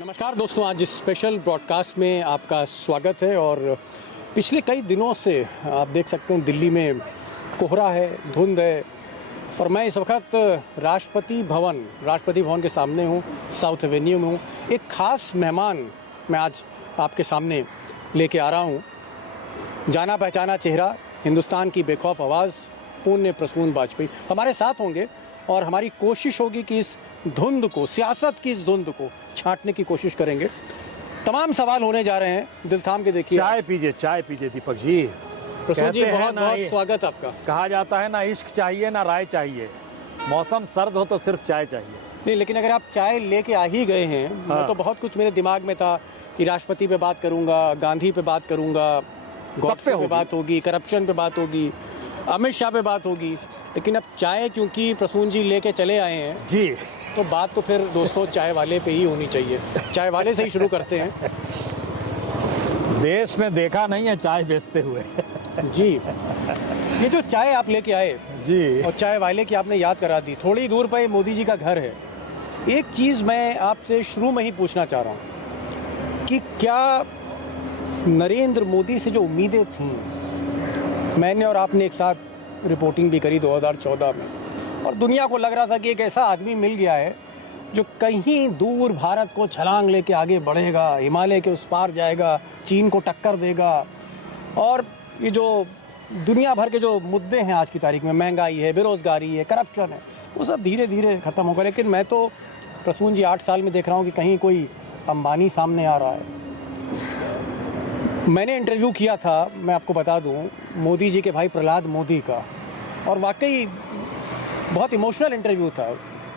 नमस्कार दोस्तों, आज इस स्पेशल ब्रॉडकास्ट में आपका स्वागत है। और पिछले कई दिनों से आप देख सकते हैं दिल्ली में कोहरा है, धुंध है। और मैं इस वक्त राष्ट्रपति भवन के सामने हूँ, साउथ एवेन्यू में हूँ। एक ख़ास मेहमान मैं आज आपके सामने लेके आ रहा हूँ। जाना पहचाना चेहरा, हिंदुस्तान की बेखौफ आवाज़ पुण्य प्रसून वाजपेयी हमारे साथ होंगे और हमारी कोशिश होगी कि इस धुंध को, सियासत की इस धुंध को छांटने की कोशिश करेंगे। तमाम सवाल होने जा रहे हैं, दिल थाम के देखिए। चाय पीजिए दीपक जी। प्रसून जी, बहुत बहुत स्वागत आपका। कहा जाता है ना इश्क चाहिए ना राय चाहिए, मौसम सर्द हो तो सिर्फ चाय चाहिए। नहीं, लेकिन अगर आप चाय लेके आ ही गए हैं, मैं तो बहुत कुछ मेरे दिमाग में था कि राष्ट्रपति पे बात करूंगा, गांधी पे बात करूंगा, गॉडसे पे बात होगी, करप्शन पे बात होगी, अमित शाह पे बात होगी। लेकिन अब चाय क्योंकि प्रसून जी लेके चले आए हैं जी, तो बात तो फिर दोस्तों चाय वाले पे ही होनी चाहिए। चाय वाले से ही शुरू करते हैं। देश ने देखा नहीं है चाय बेचते हुए। जी, ये जो चाय आप लेके आए जी, और चाय वाले की आपने याद करा दी, थोड़ी दूर पर मोदी जी का घर है। एक चीज़ मैं आपसे शुरू में ही पूछना चाह रहा हूँ कि क्या नरेंद्र मोदी से जो उम्मीदें थीं, मैंने और आपने एक साथ रिपोर्टिंग भी करी 2014 में, और दुनिया को लग रहा था कि एक ऐसा आदमी मिल गया है जो कहीं दूर भारत को छलांग लेके आगे बढ़ेगा, हिमालय के उस पार जाएगा, चीन को टक्कर देगा। और ये जो दुनिया भर के जो मुद्दे हैं आज की तारीख में, महंगाई है, बेरोजगारी है, करप्शन है, वो सब धीरे धीरे ख़त्म होगा। लेकिन मैं तो प्रसून जी 8 साल में देख रहा हूँ कि कहीं कोई अंबानी सामने आ रहा है। मैंने इंटरव्यू किया था, मैं आपको बता दूं, मोदी जी के भाई प्रहलाद मोदी का, और वाकई बहुत इमोशनल इंटरव्यू था।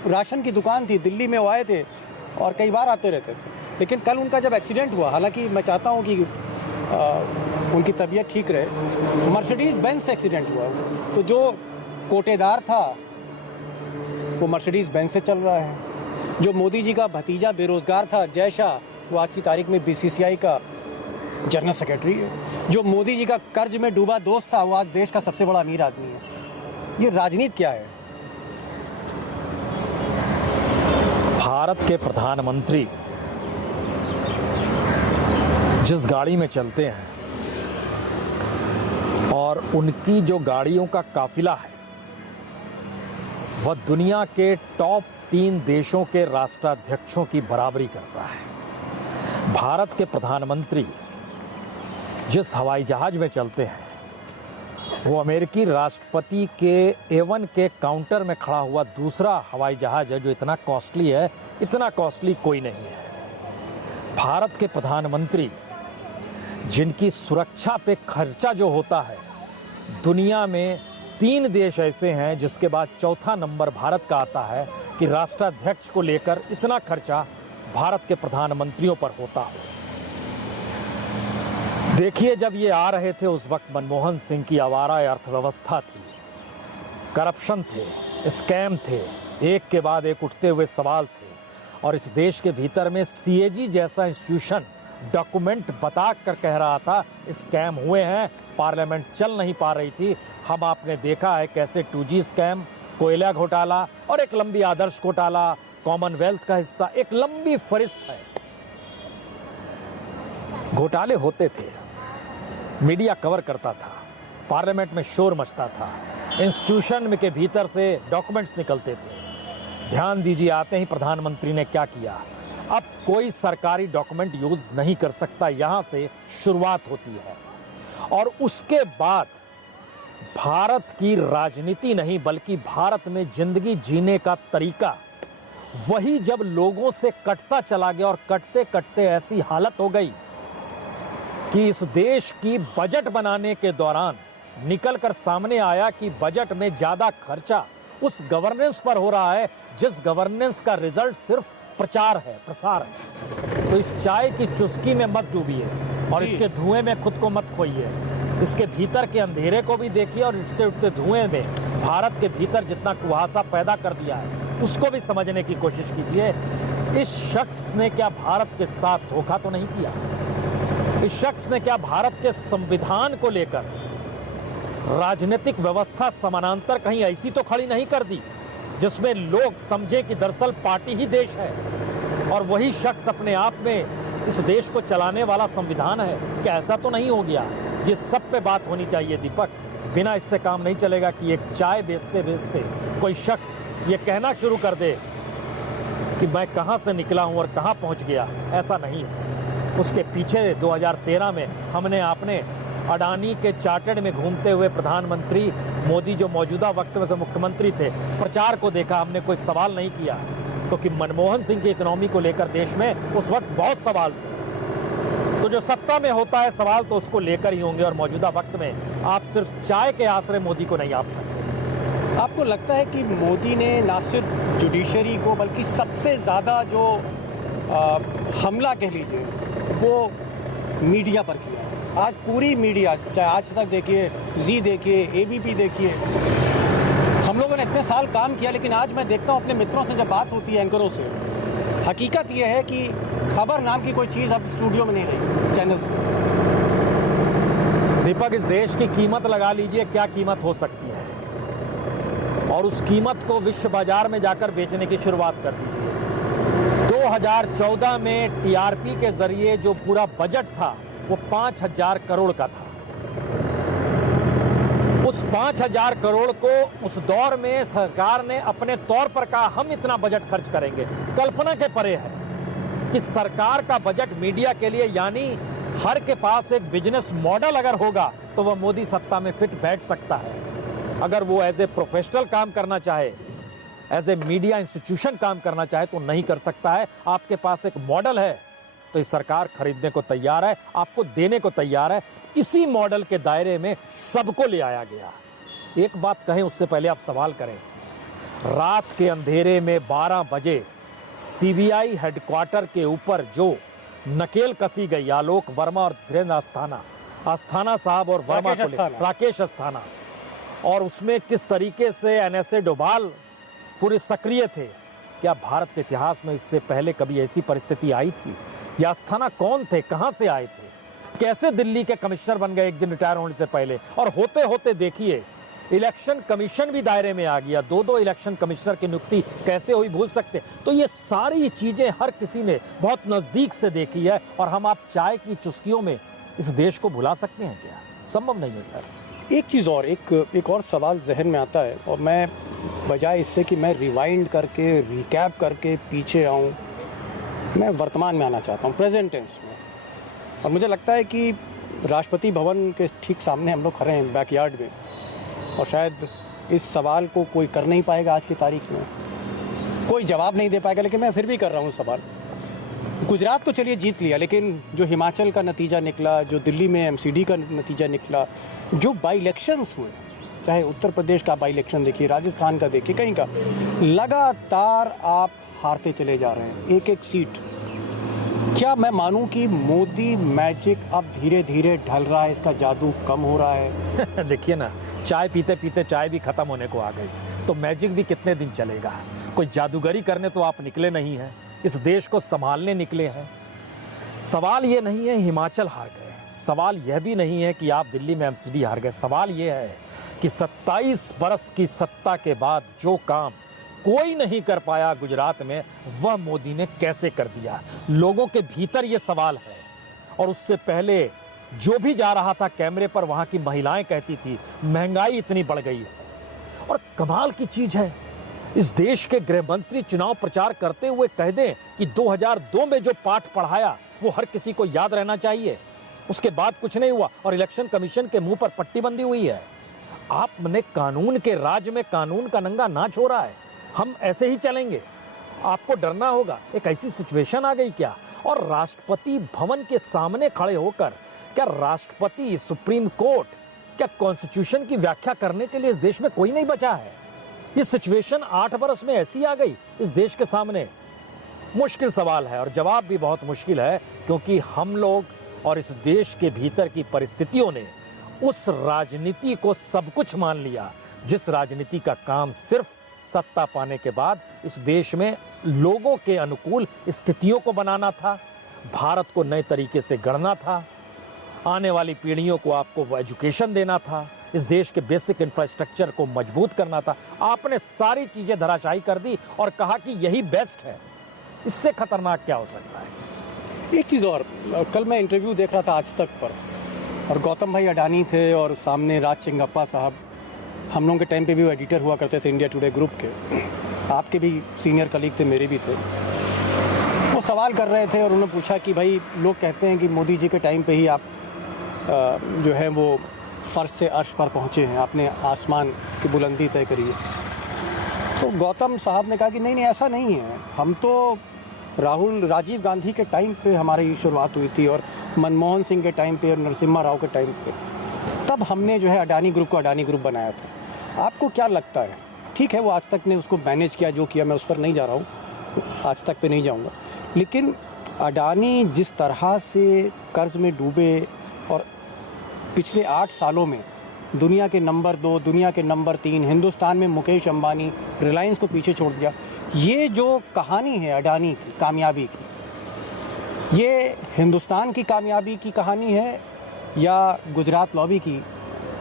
राशन की दुकान थी, दिल्ली में वो आए थे और कई बार आते रहते थे। लेकिन कल उनका जब एक्सीडेंट हुआ, हालांकि मैं चाहता हूं कि उनकी तबीयत ठीक रहे, मर्सिडीज़ बेंज से एक्सीडेंट हुआ, तो जो कोटेदार था वो मर्सिडीज़ बेंज से चल रहा है। जो मोदी जी का भतीजा बेरोजगार था, जय शाह, वो आज की तारीख में BCCI का जनरल सेक्रेटरी है। जो मोदी जी का कर्ज में डूबा दोस्त था, वो आज देश का सबसे बड़ा अमीर आदमी है। ये राजनीति क्या है? भारत के प्रधानमंत्री जिस गाड़ी में चलते हैं और उनकी जो गाड़ियों का काफिला है, वह दुनिया के टॉप 3 देशों के राष्ट्राध्यक्षों की बराबरी करता है। भारत के प्रधानमंत्री जिस हवाई जहाज में चलते हैं, वो अमेरिकी राष्ट्रपति के A1 के काउंटर में खड़ा हुआ दूसरा हवाई जहाज है जो इतना कॉस्टली है। इतना कॉस्टली कोई नहीं है। भारत के प्रधानमंत्री जिनकी सुरक्षा पे खर्चा जो होता है, दुनिया में 3 देश ऐसे हैं जिसके बाद चौथा नंबर भारत का आता है कि राष्ट्राध्यक्ष को लेकर इतना खर्चा भारत के प्रधानमंत्रियों पर होता हो। देखिए, जब ये आ रहे थे उस वक्त मनमोहन सिंह की आवारा अर्थव्यवस्था थी, करप्शन थे, स्कैम थे, एक के बाद एक उठते हुए सवाल थे। और इस देश के भीतर में CAG जैसा इंस्टीट्यूशन डॉक्यूमेंट बता कर कह रहा था स्कैम हुए हैं, पार्लियामेंट चल नहीं पा रही थी। हम आपने देखा है कैसे 2G स्कैम, कोयला घोटाला और एक लंबी आदर्श घोटाला, कॉमनवेल्थ का हिस्सा, एक लंबी फहरिस्त है। घोटाले होते थे, मीडिया कवर करता था, पार्लियामेंट में शोर मचता था, इंस्टीट्यूशन के भीतर से डॉक्यूमेंट्स निकलते थे। ध्यान दीजिए, आते ही प्रधानमंत्री ने क्या किया। अब कोई सरकारी डॉक्यूमेंट यूज नहीं कर सकता, यहां से शुरुआत होती है। और उसके बाद भारत की राजनीति नहीं बल्कि भारत में जिंदगी जीने का तरीका, वही जब लोगों से कटता चला गया और कटते कटते ऐसी हालत हो गई कि इस देश की बजट बनाने के दौरान निकल कर सामने आया कि बजट में ज्यादा खर्चा उस गवर्नेंस पर हो रहा है जिस गवर्नेंस का रिजल्ट सिर्फ प्रचार है, प्रसार है। तो इस चाय की चुस्की में मत डूबिए और इसके धुएं में खुद को मत खोइए। इसके भीतर के अंधेरे को भी देखिए और इससे उठते धुएं में भारत के भीतर जितना कुहासा पैदा कर दिया है उसको भी समझने की कोशिश कीजिए। इस शख्स ने क्या भारत के साथ धोखा तो नहीं किया? इस शख्स ने क्या भारत के संविधान को लेकर राजनीतिक व्यवस्था समानांतर कहीं ऐसी तो खड़ी नहीं कर दी जिसमें लोग समझे कि दरअसल पार्टी ही देश है और वही शख्स अपने आप में इस देश को चलाने वाला संविधान है? क्या ऐसा तो नहीं हो गया? ये सब पे बात होनी चाहिए दीपक। बिना इससे काम नहीं चलेगा कि एक चाय बेचते बेचते कोई शख्स ये कहना शुरू कर दे कि मैं कहां से निकला हूं और कहां पहुंच गया। ऐसा नहीं है। उसके पीछे 2013 में हमने आपने अडानी के चार्टर्ड में घूमते हुए प्रधानमंत्री मोदी जो मौजूदा वक्त में से मुख्यमंत्री थे, प्रचार को देखा। हमने कोई सवाल नहीं किया, क्योंकि मनमोहन सिंह की इकोनॉमी को लेकर देश में उस वक्त बहुत सवाल थे। तो जो सत्ता में होता है सवाल तो उसको लेकर ही होंगे, और मौजूदा वक्त में आप सिर्फ चाय के आश्रय मोदी को नहीं आप सकते। आपको लगता है कि मोदी ने ना सिर्फ जुडिशरी को बल्कि सबसे ज़्यादा जो हमला कह लीजिए वो मीडिया पर किया? आज पूरी मीडिया, चाहे आज तक देखिए, जी देखिए, एबीपी देखिए, हम लोगों ने इतने साल काम किया, लेकिन आज मैं देखता हूँ अपने मित्रों से जब बात होती है एंकरों से, हकीकत ये है कि खबर नाम की कोई चीज़ अब स्टूडियो में नहीं रही चैनल से। दीपक, इस देश की कीमत लगा लीजिए, क्या कीमत हो सकती है, और उस कीमत को विश्व बाजार में जाकर बेचने की शुरुआत कर दीजिए। 2014 में टीआरपी के जरिए जो पूरा बजट था वो 5,000 करोड़ का था। उस 5,000 करोड़ को उस दौर में सरकार ने अपने तौर पर कहा हम इतना बजट खर्च करेंगे। कल्पना के परे है कि सरकार का बजट मीडिया के लिए, यानी हर के पास एक बिजनेस मॉडल अगर होगा तो वह मोदी सत्ता में फिट बैठ सकता है। अगर वो एज ए प्रोफेशनल काम करना चाहे, एज ए मीडिया इंस्टीट्यूशन काम करना चाहे तो नहीं कर सकता है। आपके पास एक मॉडल है तो ये सरकार खरीदने को तैयार है, आपको देने को तैयार है। इसी मॉडल के दायरे में सबको ले आया गया। एक बात कहें उससे पहले आप सवाल करें। रात के अंधेरे में 12 बजे सीबीआई हेडक्वार्टर के ऊपर जो नकेल कसी गई आलोक वर्मा और धीरेन्द्र अस्थाना साहब और वर्मा को, राकेश अस्थाना, और उसमें किस तरीके से एनएसए डोभाल पूरे सक्रिय थे। क्या भारत के इतिहास में इससे पहले कभी ऐसी परिस्थिति आई थी? या अस्थाना कौन थे, कहां से आए थे, कैसे दिल्ली के कमिश्नर बन गए एक दिन रिटायर होने से पहले? और होते होते देखिए इलेक्शन कमीशन भी दायरे में आ गया। 2 इलेक्शन कमिश्नर की नियुक्ति कैसे हुई, भूल सकते? तो ये सारी चीजें हर किसी ने बहुत नजदीक से देखी है, और हम आप चाय की चुस्कियों में इस देश को भुला सकते हैं क्या? संभव नहीं है सर। एक चीज़ और, एक और सवाल जहन में आता है, और मैं बजाय इससे कि मैं रिवाइंड करके रिकैप करके पीछे आऊँ, मैं वर्तमान में आना चाहता हूँ, प्रेजेंट टेंस में। और मुझे लगता है कि राष्ट्रपति भवन के ठीक सामने हम लोग खड़े हैं बैकयार्ड में, और शायद इस सवाल को कोई कर नहीं पाएगा आज की तारीख में, कोई जवाब नहीं दे पाएगा, लेकिन मैं फिर भी कर रहा हूँ सवाल। गुजरात तो चलिए जीत लिया, लेकिन जो हिमाचल का नतीजा निकला, जो दिल्ली में एमसीडी का नतीजा निकला, जो बाई इलेक्शंस हुए, चाहे उत्तर प्रदेश का बाई इलेक्शन देखिए, राजस्थान का देखिए, कहीं का, लगातार आप हारते चले जा रहे हैं एक एक सीट। क्या मैं मानूं कि मोदी मैजिक अब धीरे धीरे ढल रहा है, इसका जादू कम हो रहा है? देखिए ना, चाय पीते पीते चाय भी खत्म होने को आ गई, तो मैजिक भी कितने दिन चलेगा? कोई जादूगरी करने तो आप निकले नहीं हैं, इस देश को संभालने निकले हैं। सवाल ये नहीं है हिमाचल हार गए, सवाल यह भी नहीं है कि आप दिल्ली में एमसीडी हार गए। सवाल यह है कि 27 बरस की सत्ता के बाद जो काम कोई नहीं कर पाया गुजरात में, वह मोदी ने कैसे कर दिया? लोगों के भीतर यह सवाल है। और उससे पहले जो भी जा रहा था कैमरे पर, वहां की महिलाएं कहती थी महंगाई इतनी बढ़ गई है। और कमाल की चीज है, इस देश के गृह मंत्री चुनाव प्रचार करते हुए कह दें कि 2002 में जो पाठ पढ़ाया वो हर किसी को याद रहना चाहिए। उसके बाद कुछ नहीं हुआ, और इलेक्शन कमीशन के मुंह पर पट्टी बंधी हुई है। आपने कानून के राज में कानून का नंगा नाच हो रहा है। हम ऐसे ही चलेंगे? आपको डरना होगा। एक ऐसी सिचुएशन आ गई क्या? और राष्ट्रपति भवन के सामने खड़े होकर क्या राष्ट्रपति, सुप्रीम कोर्ट, क्या कॉन्स्टिट्यूशन की व्याख्या करने के लिए इस देश में कोई नहीं बचा है? ये सिचुएशन 8 बरस में ऐसी आ गई इस देश के सामने। मुश्किल सवाल है, और जवाब भी बहुत मुश्किल है, क्योंकि हम लोग और इस देश के भीतर की परिस्थितियों ने उस राजनीति को सब कुछ मान लिया, जिस राजनीति का काम सिर्फ सत्ता पाने के बाद इस देश में लोगों के अनुकूल स्थितियों को बनाना था, भारत को नए तरीके से गढ़ना था, आने वाली पीढ़ियों को आपको एजुकेशन देना था, इस देश के बेसिक इंफ्रास्ट्रक्चर को मजबूत करना था। आपने सारी चीजें धराशायी कर दी और कहा कि यही बेस्ट है। इससे खतरनाक क्या हो सकता है? एक चीज़ और, कल मैं इंटरव्यू देख रहा था आज तक पर, और गौतम भाई अडानी थे और सामने राज चिंगप्पा साहब, हम लोगों के टाइम पे भी वो एडिटर हुआ करते थे इंडिया टुडे ग्रुप के, आपके भी सीनियर कलीग थे, मेरे भी थे। वो सवाल कर रहे थे और उन्होंने पूछा कि भाई लोग कहते हैं कि मोदी जी के टाइम पे ही आप जो है वो फर्श से अर्श पर पहुँचे हैं, आपने आसमान की बुलंदी तय करी है। तो गौतम साहब ने कहा कि नहीं नहीं ऐसा नहीं है, हम तो राजीव गांधी के टाइम पे हमारी शुरुआत हुई थी और मनमोहन सिंह के टाइम पे और नरसिम्हा राव के टाइम पे, तब हमने जो है अडानी ग्रुप को अडानी ग्रुप बनाया था। आपको क्या लगता है? ठीक है, वो आज तक ने उसको मैनेज किया, जो किया, मैं उस पर नहीं जा रहा हूँ, आज तक पे नहीं जाऊँगा, लेकिन अडानी जिस तरह से कर्ज में डूबे और पिछले 8 सालों में दुनिया के नंबर 2, दुनिया के नंबर 3, हिंदुस्तान में मुकेश अंबानी, रिलायंस को पीछे छोड़ दिया, ये जो कहानी है अडानी की कामयाबी की, ये हिंदुस्तान की कामयाबी की कहानी है या गुजरात लॉबी की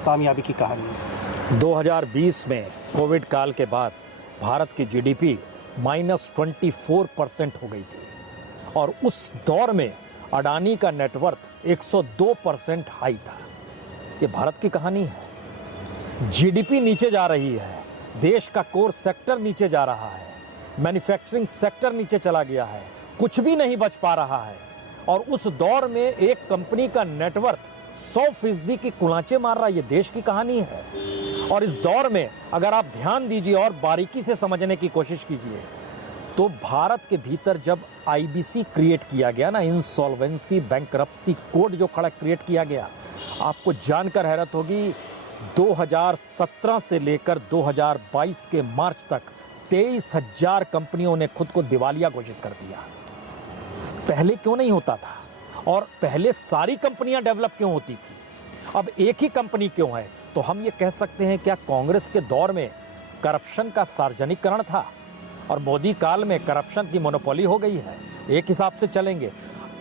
कामयाबी की कहानी है? 2020 में कोविड काल के बाद भारत की जीडीपी -24% हो गई थी और उस दौर में अडानी का नेटवर्थ 102% हाई था। ये भारत की कहानी है। जीडीपी नीचे जा रही है, देश का कोर सेक्टर नीचे जा रहा है, मैन्युफैक्चरिंग सेक्टर नीचे चला गया है, कुछ भी नहीं बच पा रहा है, और उस दौर में एक कंपनी का नेटवर्थ 100% की कुलांचे मार रहा है। ये देश की कहानी है। और इस दौर में अगर आप ध्यान दीजिए और बारीकी से समझने की कोशिश कीजिए, तो भारत के भीतर जब आईबीसी क्रिएट किया गया ना, इंसॉल्वेंसी बैंकरप्सी कोड जो खड़ा क्रिएट किया गया, आपको जानकर हैरत होगी 2017 से लेकर 2022 के मार्च तक 23,000 कंपनियों ने खुद को दिवालिया घोषित कर दिया। पहले क्यों नहीं होता था? और पहले सारी कंपनियां डेवलप क्यों होती थी? अब एक ही कंपनी क्यों है? तो हम ये कह सकते हैं, क्या कांग्रेस के दौर में करप्शन का सार्वजनिकरण था और मोदी काल में करप्शन की मोनोपोली हो गई है? एक हिसाब से चलेंगे।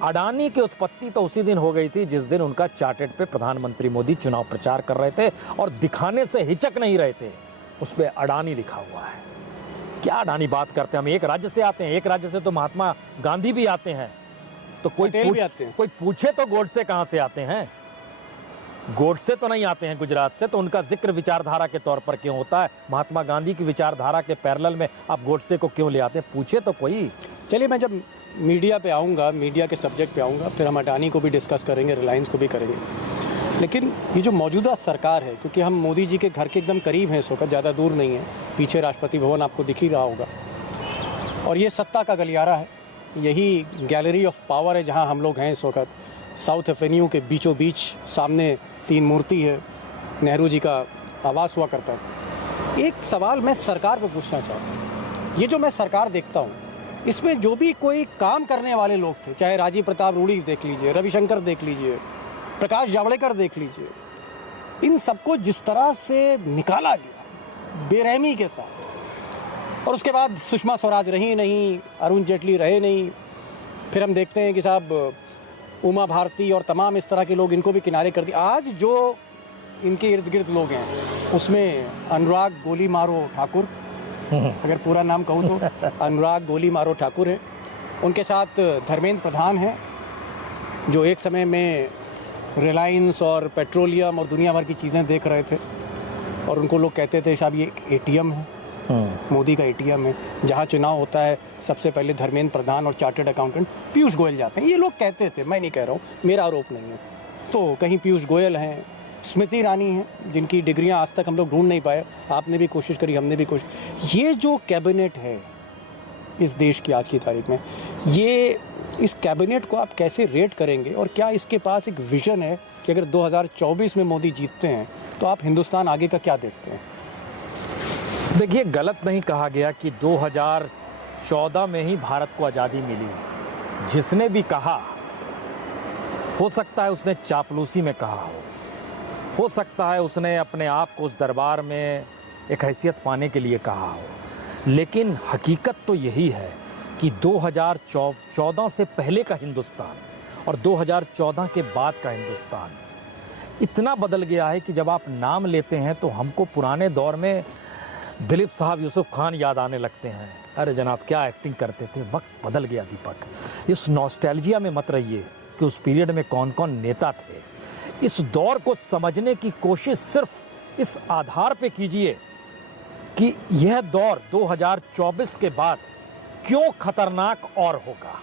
अडानी की उत्पत्ति तो उसी दिन हो गई थी जिस दिन उनका चार्टेड पे प्रधानमंत्री मोदी चुनाव प्रचार कर रहे थे और दिखाने से हिचक नहीं रहे थे, उस पे अडानी लिखा हुआ है। क्या अडानी बात करते हैं? हम एक राज्य से आते हैं, एक राज्य से तो महात्मा गांधी भी आते हैं, तो कोई पूछे तो गोडसे कहां से आते हैं? गोडसे तो नहीं आते हैं गुजरात से, तो उनका जिक्र विचारधारा के तौर पर क्यों होता है? महात्मा गांधी की विचारधारा के पैरेलल में आप गोडसे को क्यों ले आते हैं? पूछे तो कोई। चलिए, मैं जब मीडिया पे आऊँगा, मीडिया के सब्जेक्ट पे आऊँगा, फिर हम अडानी को भी डिस्कस करेंगे, रिलायंस को भी करेंगे। लेकिन ये जो मौजूदा सरकार है, क्योंकि हम मोदी जी के घर के एकदम करीब हैं इस वक्त, ज़्यादा दूर नहीं है, पीछे राष्ट्रपति भवन आपको दिख ही रहा होगा, और ये सत्ता का गलियारा है, यही गैलरी ऑफ पावर है जहाँ हम लोग हैं इस वक्त। साउथ एवेन्यू के बीचों बीच सामने 3 मूर्ति है, नेहरू जी का आवास हुआ करता है। एक सवाल मैं सरकार पर पूछना चाहता हूँ, ये जो मैं सरकार देखता हूँ, इसमें जो भी कोई काम करने वाले लोग थे, चाहे राजीव प्रताप रूड़ी देख लीजिए, रविशंकर देख लीजिए, प्रकाश जावड़ेकर देख लीजिए, इन सबको जिस तरह से निकाला गया बेरहमी के साथ, और उसके बाद सुषमा स्वराज रही नहीं, अरुण जेटली रहे नहीं, फिर हम देखते हैं कि साहब उमा भारती और तमाम इस तरह के लोग, इनको भी किनारे कर दिया। आज जो इनके इर्द गिर्द लोग हैं उसमें अनुराग गोली मारो ठाकुर, अगर पूरा नाम कहूँ तो अनुराग गोली मारो ठाकुर है, उनके साथ धर्मेंद्र प्रधान हैं जो एक समय में रिलायंस और पेट्रोलियम और दुनिया भर की चीज़ें देख रहे थे, और उनको लोग कहते थे साहब ये एक एटीएम है, मोदी का एटीएम है, जहाँ चुनाव होता है सबसे पहले धर्मेंद्र प्रधान और चार्टर्ड अकाउंटेंट पीयूष गोयल जाते हैं। ये लोग कहते थे, मैं नहीं कह रहा हूँ, मेरा आरोप नहीं है। तो कहीं पीयूष गोयल हैं, स्मृति ईरानी हैं, जिनकी डिग्रियां आज तक हम लोग ढूंढ नहीं पाए, आपने भी कोशिश करी, हमने भी कोशिश। ये जो कैबिनेट है इस देश की आज की तारीख में, ये इस कैबिनेट को आप कैसे रेट करेंगे, और क्या इसके पास एक विजन है कि अगर 2024 में मोदी जीतते हैं तो आप हिंदुस्तान आगे का क्या देखते हैं? देखिए, गलत नहीं कहा गया कि 2014 में ही भारत को आज़ादी मिली। जिसने भी कहा, हो सकता है उसने चापलूसी में कहा हो सकता है उसने अपने आप को उस दरबार में एक हैसियत पाने के लिए कहा हो, लेकिन हकीकत तो यही है कि 2014 से पहले का हिंदुस्तान और 2014 के बाद का हिंदुस्तान इतना बदल गया है कि जब आप नाम लेते हैं तो हमको पुराने दौर में दिलीप साहब, यूसुफ खान याद आने लगते हैं। अरे जनाब क्या एक्टिंग करते थे, वक्त बदल गया दीपक। इस नॉस्टैल्जिया में मत रहिए कि उस पीरियड में कौन कौन नेता थे। इस दौर को समझने की कोशिश सिर्फ इस आधार पे कीजिए कि यह दौर 2024 के बाद क्यों खतरनाक और होगा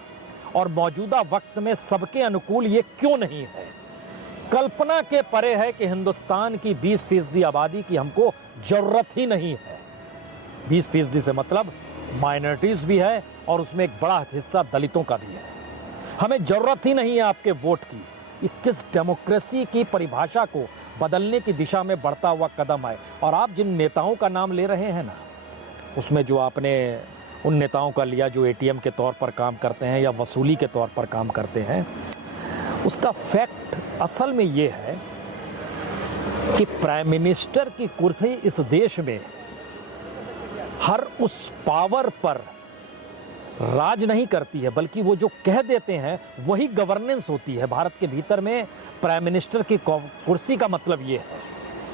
और मौजूदा वक्त में सबके अनुकूल ये क्यों नहीं है। कल्पना के परे है कि हिंदुस्तान की 20% आबादी की हमको जरूरत ही नहीं है। 20% से मतलब माइनॉरिटीज भी है और उसमें एक बड़ा हिस्सा दलितों का भी है। हमें जरूरत ही नहीं है आपके वोट की। ये किस डेमोक्रेसी की परिभाषा को बदलने की दिशा में बढ़ता हुआ कदम है। और आप जिन नेताओं का नाम ले रहे हैं ना, उसमें जो आपने उन नेताओं का लिया जो एटीएम के तौर पर काम करते हैं या वसूली के तौर पर काम करते हैं, उसका फैक्ट असल में ये है कि प्राइम मिनिस्टर की कुर्सी इस देश में हर उस पावर पर राज नहीं करती है, बल्कि वो जो कह देते हैं वही गवर्नेंस होती है। भारत के भीतर में प्राइम मिनिस्टर की कुर्सी का मतलब ये है।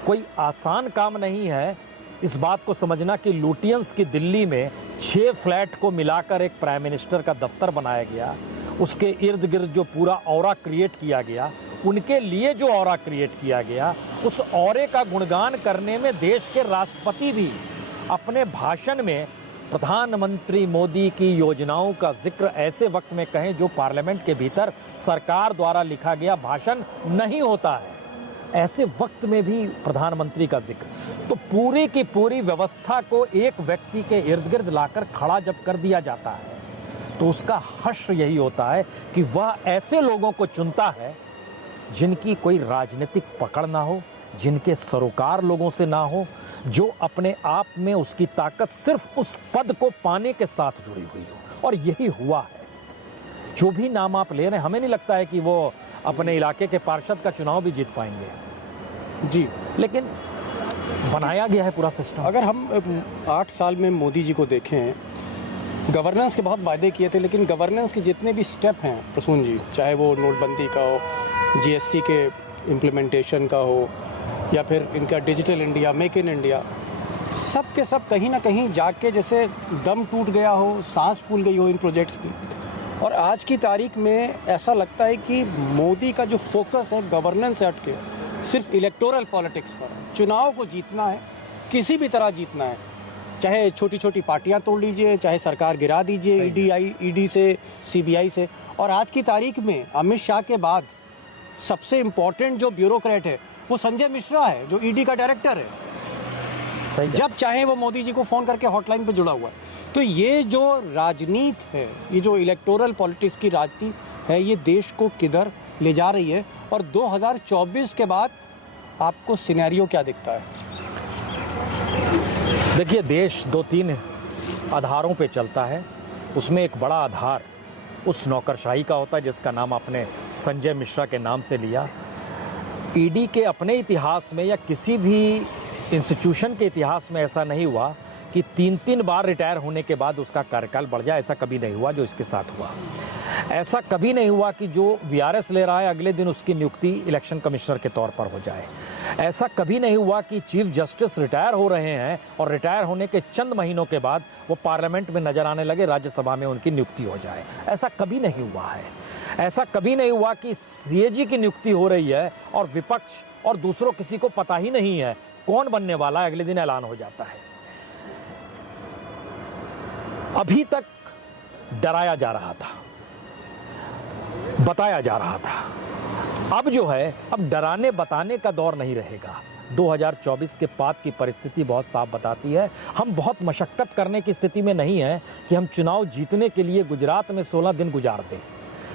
कोई आसान काम नहीं है इस बात को समझना कि लुटियंस की दिल्ली में 6 फ्लैट को मिलाकर एक प्राइम मिनिस्टर का दफ्तर बनाया गया, उसके इर्द गिर्द जो पूरा ऑरा क्रिएट किया गया, उनके लिए जो ऑरा क्रिएट किया गया, उस ऑरे का गुणगान करने में देश के राष्ट्रपति भी अपने भाषण में प्रधानमंत्री मोदी की योजनाओं का जिक्र ऐसे वक्त में कहें जो पार्लियामेंट के भीतर सरकार द्वारा लिखा गया भाषण नहीं होता है, ऐसे वक्त में भी प्रधानमंत्री का जिक्र। तो पूरी की पूरी व्यवस्था को एक व्यक्ति के इर्द गिर्द लाकर खड़ा जब कर दिया जाता है तो उसका हश्र यही होता है कि वह ऐसे लोगों को चुनता है जिनकी कोई राजनीतिक पकड़ ना हो, जिनके सरोकार लोगों से ना हो, जो अपने आप में उसकी ताकत सिर्फ उस पद को पाने के साथ जुड़ी हुई हो। और यही हुआ है। जो भी नाम आप ले रहे हैं, हमें नहीं लगता है कि वो अपने इलाके के पार्षद का चुनाव भी जीत पाएंगे जी, लेकिन बनाया गया है पूरा सिस्टम। अगर हम 8 साल में मोदी जी को देखें, गवर्नेंस के बहुत वायदे किए थे, लेकिन गवर्नेंस के जितने भी स्टेप हैं प्रसून जी, चाहे वो नोटबंदी का हो, जीएसटी के इम्प्लीमेंटेशन का हो, या फिर इनका digital India, make in India, सब के सब कहीं ना कहीं जाके जैसे दम टूट गया हो, सांस फूल गई हो इन प्रोजेक्ट्स की। और आज की तारीख में ऐसा लगता है कि मोदी का जो फोकस है गवर्नेंस से हट के सिर्फ इलेक्टोरल पॉलिटिक्स पर है। चुनाव को जीतना है, किसी भी तरह जीतना है, चाहे छोटी छोटी पार्टियां तोड़ लीजिए, चाहे सरकार गिरा दीजिए ईडी से, सीबीआई से। और आज की तारीख में अमित शाह के बाद सबसे इम्पोर्टेंट जो ब्यूरोक्रेट है वो संजय मिश्रा है, जो ईडी का डायरेक्टर है। जब चाहे वो मोदी जी को फ़ोन करके हॉटलाइन पे जुड़ा हुआ है। तो ये जो राजनीति है, ये जो इलेक्टोरल पॉलिटिक्स की राजनीति है, ये देश को किधर ले जा रही है। और 2024 के बाद आपको सिनेरियो क्या दिखता है? देखिए, देश 2-3 आधारों पे चलता है। उसमें एक बड़ा आधार उस नौकरशाही का होता है जिसका नाम आपने संजय मिश्रा के नाम से लिया। ईडी के अपने इतिहास में या किसी भी इंस्टीट्यूशन के इतिहास में ऐसा नहीं हुआ कि 3-3 बार रिटायर होने के बाद उसका कार्यकाल बढ़ जाए। ऐसा कभी नहीं हुआ जो इसके साथ हुआ। ऐसा कभी नहीं हुआ कि जो वीआरएस ले रहा है अगले दिन उसकी नियुक्ति इलेक्शन कमिश्नर के तौर पर हो जाए। ऐसा कभी नहीं हुआ कि चीफ जस्टिस रिटायर हो रहे हैं और रिटायर होने के चंद महीनों के बाद वो पार्लियामेंट में नजर आने लगे, राज्यसभा में उनकी नियुक्ति हो जाए। ऐसा कभी नहीं हुआ है। ऐसा कभी नहीं हुआ कि सीएजी की नियुक्ति हो रही है और विपक्ष और दूसरों किसी को पता ही नहीं है कौन बनने वाला है, अगले दिन ऐलान हो जाता है। अभी तक डराया जा रहा था, बताया जा रहा था। अब जो है, अब डराने बताने का दौर नहीं रहेगा। 2024 के बाद की परिस्थिति बहुत साफ बताती है। हम बहुत मशक्कत करने की स्थिति में नहीं है कि हम चुनाव जीतने के लिए गुजरात में 16 दिन गुजार दें।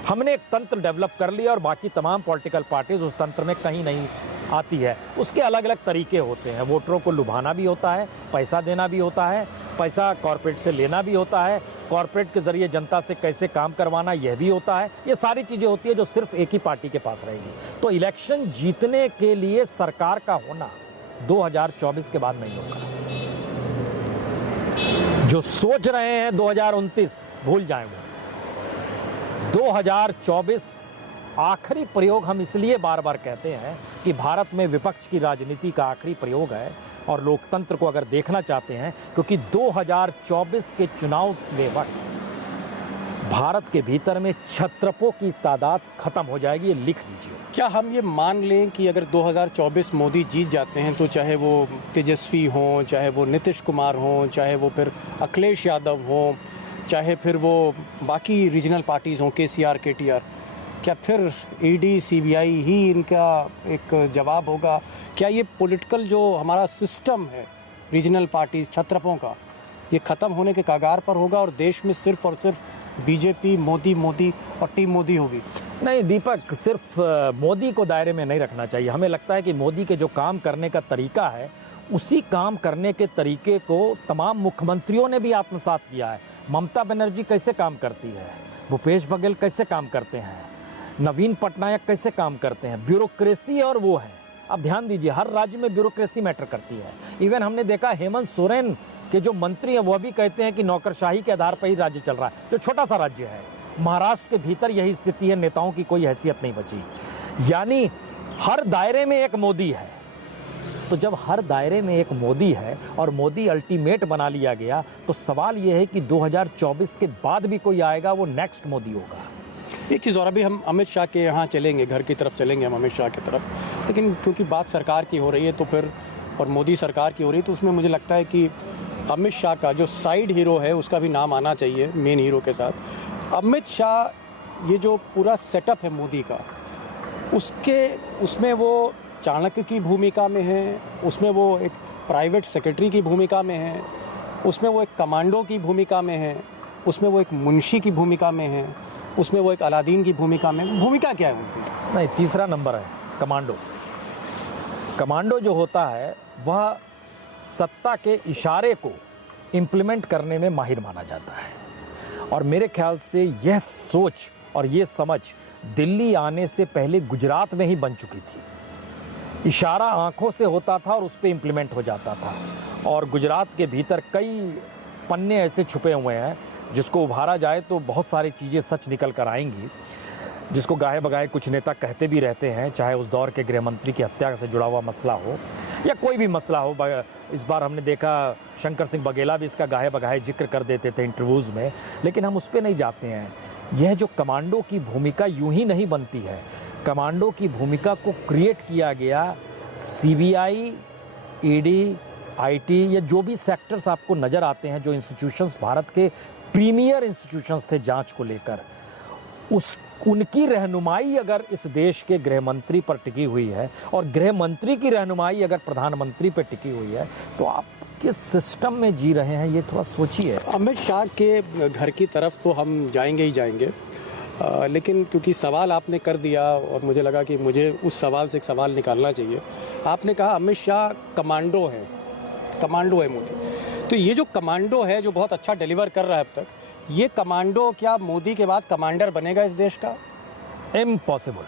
हमने एक तंत्र डेवलप कर लिया और बाकी तमाम पॉलिटिकल पार्टीज उस तंत्र में कहीं नहीं आती है। उसके अलग अलग तरीके होते हैं। वोटरों को लुभाना भी होता है, पैसा देना भी होता है, पैसा कॉर्पोरेट से लेना भी होता है, कॉर्पोरेट के जरिए जनता से कैसे काम करवाना यह भी होता है। ये सारी चीज़ें होती है जो सिर्फ एक ही पार्टी के पास रहेगी। तो इलेक्शन जीतने के लिए सरकार का होना 2024 के बाद नहीं होगा। जो सोच रहे हैं 2029 भूल जाएं वो। 2024 आखिरी प्रयोग हम इसलिए बार बार कहते हैं कि भारत में विपक्ष की राजनीति का आखिरी प्रयोग है और लोकतंत्र को अगर देखना चाहते हैं, क्योंकि 2024 के चुनाव में वक्त भारत के भीतर में छत्रपों की तादाद खत्म हो जाएगी, ये लिख लीजिए। क्या हम ये मान लें कि अगर 2024 मोदी जीत जाते हैं तो चाहे वो तेजस्वी हों, चाहे वो नीतीश कुमार हों, चाहे वो फिर अखिलेश यादव हों, चाहे फिर वो बाकी रीजनल पार्टीज़ हों, केसीआर, केटीआर, क्या फिर ईडी, सीबीआई ही इनका एक जवाब होगा? क्या ये पॉलिटिकल जो हमारा सिस्टम है रीजनल पार्टीज छत्रपों का, ये ख़त्म होने के कगार पर होगा और देश में सिर्फ और सिर्फ बीजेपी, मोदी और टीम मोदी होगी? नहीं दीपक, सिर्फ मोदी को दायरे में नहीं रखना चाहिए। हमें लगता है कि मोदी के जो काम करने का तरीका है, उसी काम करने के तरीके को तमाम मुख्यमंत्रियों ने भी आत्मसात किया है। ममता बनर्जी कैसे काम करती है, भूपेश बघेल कैसे काम करते हैं, नवीन पटनायक कैसे काम करते हैं, ब्यूरोक्रेसी और वो है। अब ध्यान दीजिए, हर राज्य में ब्यूरोक्रेसी मैटर करती है। इवन हमने देखा हेमंत सोरेन के जो मंत्री हैं वह भी कहते हैं कि नौकरशाही के आधार पर ही राज्य चल रहा है, जो छोटा सा राज्य है। महाराष्ट्र के भीतर यही स्थिति है, नेताओं की कोई हैसियत नहीं बची। यानी हर दायरे में एक मोदी है। तो जब हर दायरे में एक मोदी है और मोदी अल्टीमेट बना लिया गया, तो सवाल यह है कि 2024 के बाद भी कोई आएगा, वो नेक्स्ट मोदी होगा। एक चीज़ और, अभी हम अमित शाह के यहाँ चलेंगे, घर की तरफ चलेंगे हम अमित शाह की तरफ, लेकिन क्योंकि बात सरकार की हो रही है तो फिर, और मोदी सरकार की हो रही है, तो उसमें मुझे लगता है कि अमित शाह का जो साइड हीरो है उसका भी नाम आना चाहिए मेन हीरो के साथ। अमित शाह, ये जो पूरा सेटअप है मोदी का, उसमें वो चाणक्य की भूमिका में है, उसमें वो एक प्राइवेट सेक्रेटरी की भूमिका में है, उसमें वो एक कमांडो की भूमिका में है, उसमें वो एक मुंशी की भूमिका में है, उसमें वो एक अलादीन की भूमिका में। भूमिका क्या है उनकी? नहीं, तीसरा नंबर है कमांडो। कमांडो जो होता है वह सत्ता के इशारे को इम्प्लीमेंट करने में माहिर माना जाता है। और मेरे ख्याल से यह सोच और ये समझ दिल्ली आने से पहले गुजरात में ही बन चुकी थी। इशारा आंखों से होता था और उस पर इम्प्लीमेंट हो जाता था। और गुजरात के भीतर कई पन्ने ऐसे छुपे हुए हैं जिसको उभारा जाए तो बहुत सारी चीज़ें सच निकल कर आएंगी, जिसको गाहे बगाहे कुछ नेता कहते भी रहते हैं, चाहे उस दौर के गृह मंत्री की हत्या से जुड़ा हुआ मसला हो या कोई भी मसला हो। इस बार हमने देखा शंकर सिंह बघेला भी इसका गाहे बगाहे जिक्र कर देते थे इंटरव्यूज़ में, लेकिन हम उस पर नहीं जाते हैं। यह जो कमांडो की भूमिका यूं ही नहीं बनती है। कमांडो की भूमिका को क्रिएट किया गया सीबीआई, ईडी, आईटी, या जो भी सेक्टर्स आपको नज़र आते हैं, जो इंस्टीट्यूशंस भारत के प्रीमियर इंस्टीट्यूशंस थे जांच को लेकर, उनकी रहनुमाई अगर इस देश के गृह मंत्री पर टिकी हुई है और गृह मंत्री की रहनुमाई अगर प्रधानमंत्री पर टिकी हुई है, तो आप किस सिस्टम में जी रहे हैं, ये थोड़ा सोचिए। अमित शाह के घर की तरफ तो हम जाएंगे ही जाएंगे, लेकिन क्योंकि सवाल आपने कर दिया और मुझे लगा कि मुझे उस सवाल से एक सवाल निकालना चाहिए। आपने कहा अमित शाह कमांडो है मोदी, तो ये जो कमांडो है जो बहुत अच्छा डिलीवर कर रहा है अब तक, ये कमांडो क्या मोदी के बाद कमांडर बनेगा इस देश का? इम्पॉसिबल।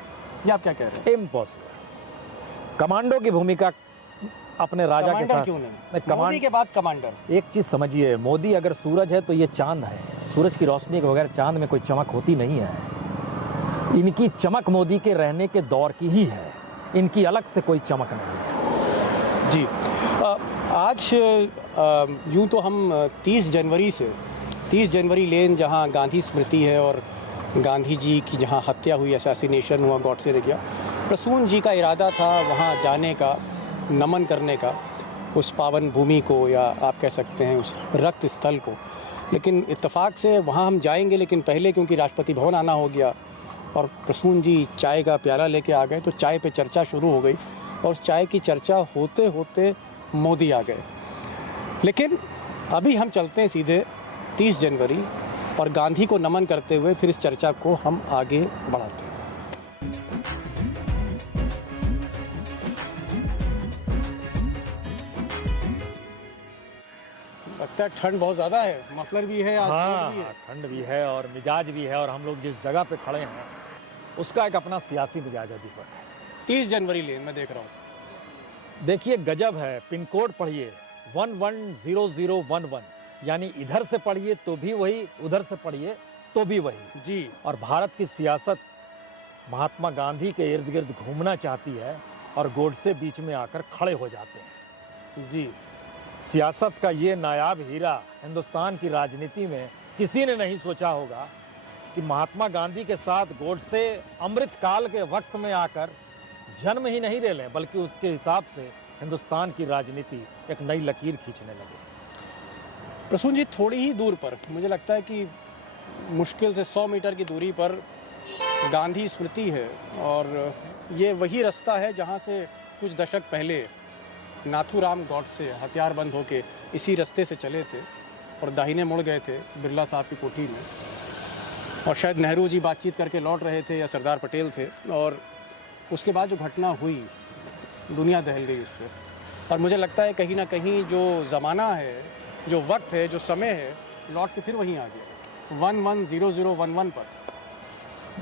ये आप क्या कह रहे हैं? इम्पॉसिबल। कमांडो की भूमिका अपने राजा के साथ क्यों नहीं? मोदी के बाद कमांडर। एक चीज समझिए, मोदी अगर सूरज है तो ये चांद है। सूरज की रोशनी के बगैर चांद में कोई चमक होती नहीं है। इनकी चमक मोदी के रहने के दौर की ही है, इनकी अलग से कोई चमक नहीं है। जी, आज यूँ तो हम 30 जनवरी लेन जहाँ गांधी स्मृति है और गांधी जी की जहाँ हत्या हुई, असैसिनेशन हुआ, गॉडसे ने किया, प्रसून जी का इरादा था वहाँ जाने का, नमन करने का उस पावन भूमि को, या आप कह सकते हैं उस रक्त स्थल को। लेकिन इत्तेफाक से वहाँ हम जाएंगे, लेकिन पहले क्योंकि राष्ट्रपति भवन आना हो गया और प्रसून जी चाय का प्याला लेके आ गए, तो चाय पे चर्चा शुरू हो गई और उस चाय की चर्चा होते होते मोदी आ गए। लेकिन अभी हम चलते हैं सीधे 30 जनवरी और गांधी को नमन करते हुए फिर इस चर्चा को हम आगे बढ़ाते हैं। लगता है ठंड बहुत ज़्यादा है, मफलर भी है, आज हाँ, भी है। ठंड भी है और मिजाज भी है, और हम लोग जिस जगह पे खड़े हैं उसका एक अपना सियासी मिजाज है दीपक। 30 जनवरी लेन मैं देख रहा हूँ। देखिए गजब है। पिन कोड पढ़िए 110011, यानी इधर से पढ़िए तो भी वही, उधर से पढ़िए तो भी वही जी। और भारत की सियासत महात्मा गांधी के इर्द गिर्द घूमना चाहती है और गोडसे बीच में आकर खड़े हो जाते हैं। जी। सियासत का ये नायाब हीरा हिंदुस्तान की राजनीति में किसी ने नहीं सोचा होगा कि महात्मा गांधी के साथ गोडसे अमृत काल के वक्त में आकर जन्म ही नहीं ले लें, बल्कि उसके हिसाब से हिंदुस्तान की राजनीति एक नई लकीर खींचने लगे। प्रसून जी, थोड़ी ही दूर पर मुझे लगता है कि मुश्किल से 100 मीटर की दूरी पर गांधी स्मृति है, और ये वही रास्ता है जहाँ से कुछ दशक पहले नाथूराम गॉडसे हथियारबंद होके इसी रास्ते से चले थे और दाहिने मुड़ गए थे बिरला साहब की कोठी में, और शायद नेहरू जी बातचीत करके लौट रहे थे या सरदार पटेल थे, और उसके बाद जो घटना हुई दुनिया दहल गई उस पर। और मुझे लगता है कहीं ना कहीं जो ज़माना है, जो वक्त है, जो समय है, लौट के फिर वहीं आ गया 110011 पर।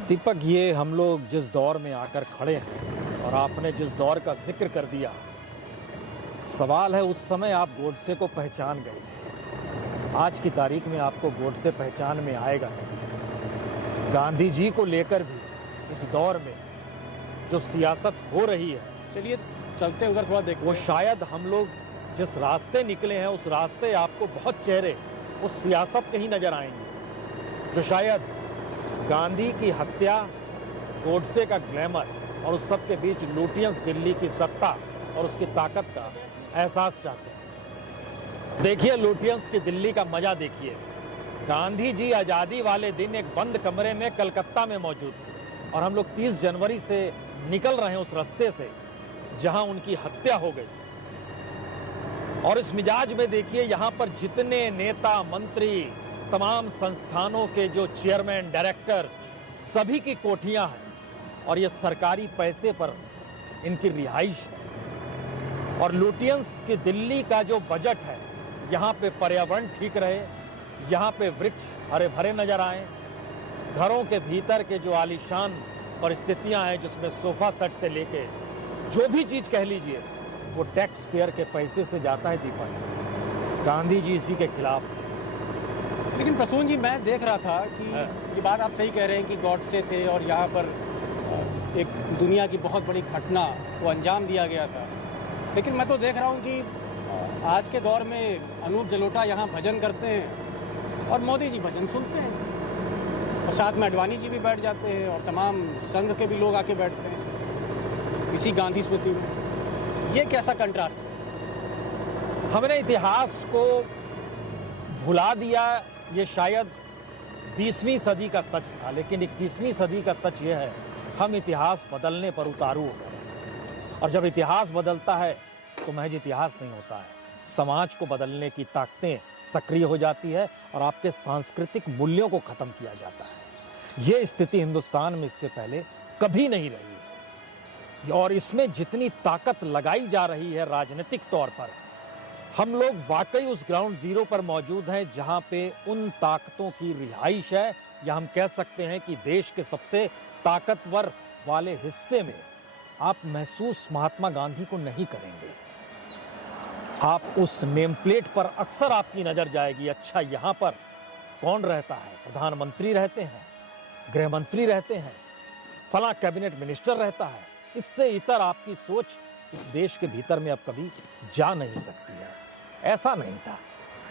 दीपक, ये हम लोग जिस दौर में आकर खड़े हैं और आपने जिस दौर का जिक्र कर दिया, सवाल है उस समय आप गोडसे को पहचान गए थे, आज की तारीख में आपको गोडसे पहचान में आएगा नहीं। गांधी जी को लेकर भी इस दौर में जो सियासत हो रही है, चलिए चलते उधर थोड़ा देखते वो हैं। शायद हम लोग जिस रास्ते निकले हैं उस रास्ते आपको बहुत चेहरे उस सियासत के ही नजर आएंगे जो शायद गांधी की हत्या, गोडसे का ग्लैमर और उस सब के बीच लुटियंस दिल्ली की सत्ता और उसकी ताकत का एहसास चाहते हैं। देखिए लुटियंस की दिल्ली का मजा देखिए। गांधी जी आज़ादी वाले दिन एक बंद कमरे में कलकत्ता में मौजूद थे और हम लोग 30 जनवरी से निकल रहे हैं उस रास्ते से जहां उनकी हत्या हो गई। और इस मिजाज में देखिए यहाँ पर जितने नेता, मंत्री, तमाम संस्थानों के जो चेयरमैन, डायरेक्टर्स, सभी की कोठियां हैं और ये सरकारी पैसे पर इनकी रिहाइश है। और लुटियंस की दिल्ली का जो बजट है, यहाँ पे पर्यावरण ठीक रहे, यहाँ पे वृक्ष हरे भरे नजर आए, घरों के भीतर के जो आलीशान परिस्थितियां हैं जिसमें सोफा सेट से लेके जो भी चीज कह लीजिए वो टैक्स पेयर के पैसे से जाता है। दीपक, गांधी जी इसी के खिलाफ थे। लेकिन प्रसून जी, मैं देख रहा था कि ये बात आप सही कह रहे हैं कि गॉडसे थे और यहाँ पर एक दुनिया की बहुत बड़ी घटना को अंजाम दिया गया था, लेकिन मैं तो देख रहा हूँ कि आज के दौर में अनूप जलोटा यहाँ भजन करते हैं और मोदी जी भजन सुनते हैं, और साथ में अडवाणी जी भी बैठ जाते हैं और तमाम संघ के भी लोग आके बैठते हैं इसी गांधी स्मृति में। ये कैसा कंट्रास्ट है? हमने इतिहास को भुला दिया, ये शायद 20वीं सदी का सच था, लेकिन 21वीं सदी का सच ये है हम इतिहास बदलने पर उतारू हो गए। और जब इतिहास बदलता है तो महज इतिहास नहीं होता है, समाज को बदलने की ताकतें सक्रिय हो जाती है और आपके सांस्कृतिक मूल्यों को खत्म किया जाता है। ये स्थिति हिंदुस्तान में इससे पहले कभी नहीं रही है, और इसमें जितनी ताकत लगाई जा रही है राजनीतिक तौर पर, हम लोग वाकई उस ग्राउंड जीरो पर मौजूद हैं जहां पे उन ताकतों की रिहाइश है, या हम कह सकते हैं कि देश के सबसे ताकतवर वाले हिस्से में आप महसूस महात्मा गांधी को नहीं करेंगे। आप उस नेम प्लेट पर अक्सर आपकी नजर जाएगी, अच्छा यहां पर कौन रहता है, प्रधानमंत्री रहते हैं, गृह मंत्री रहते हैं, फला कैबिनेट मिनिस्टर रहता है। इससे इतर आपकी सोच इस देश के भीतर में अब कभी जा नहीं सकती है। ऐसा नहीं था,